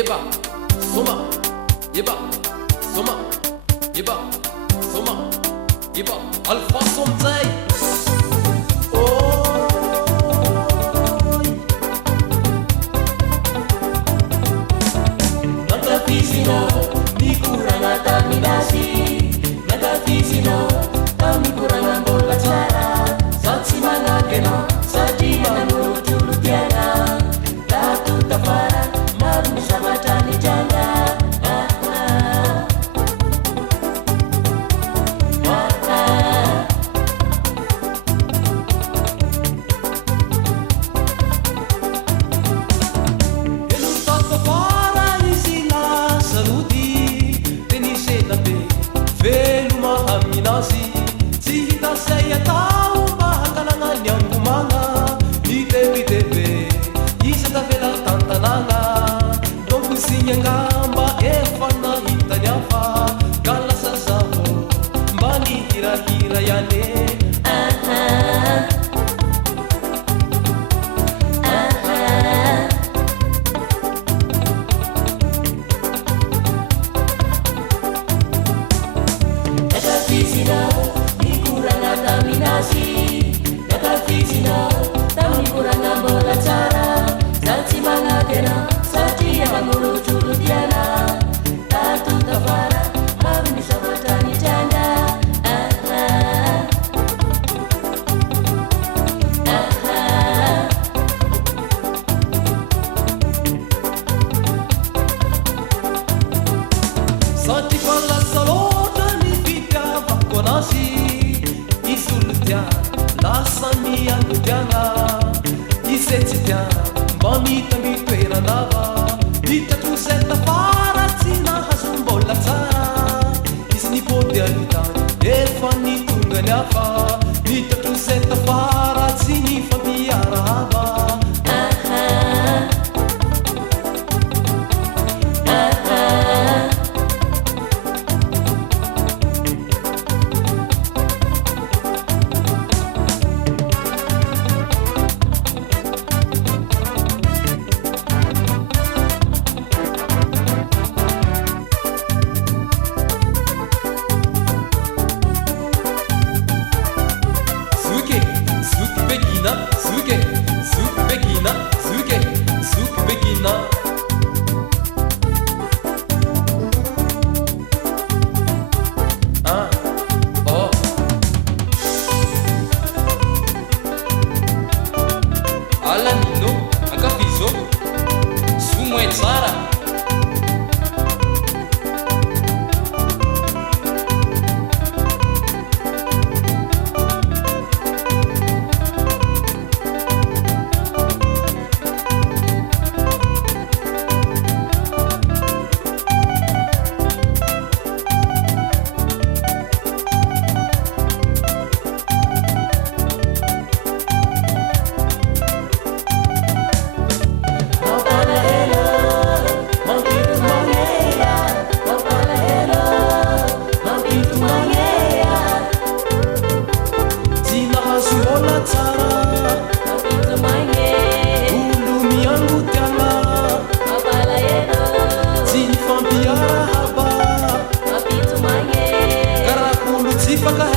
eba soma eba soma eba soma eba alfa somzay Natafisino mikuranga taminasi Natafisino tamikuranga mbola tsara Satsi manakena sadi manuru tulutiana Tatu tafara maru samatani janga Ngamba efana hitanyafa kala sasaho mbani hira yane Natafisino mikuranga taminasi Natafisino tamikuranga mbola tsara Satsi manakena sadi manuru tulutiana Tatu tafara maru samatani janga Sati pala salota ni fika vakonasi Isultia lasani angutiana Isetsitia mbani tambitoera nava Hitatu seta fara tsina hasumbola tsara Isni podi alitani efani tungani afa Hitatu seta fara tsini fampiara hava Alanino, akafizo, sumo e tsara Paka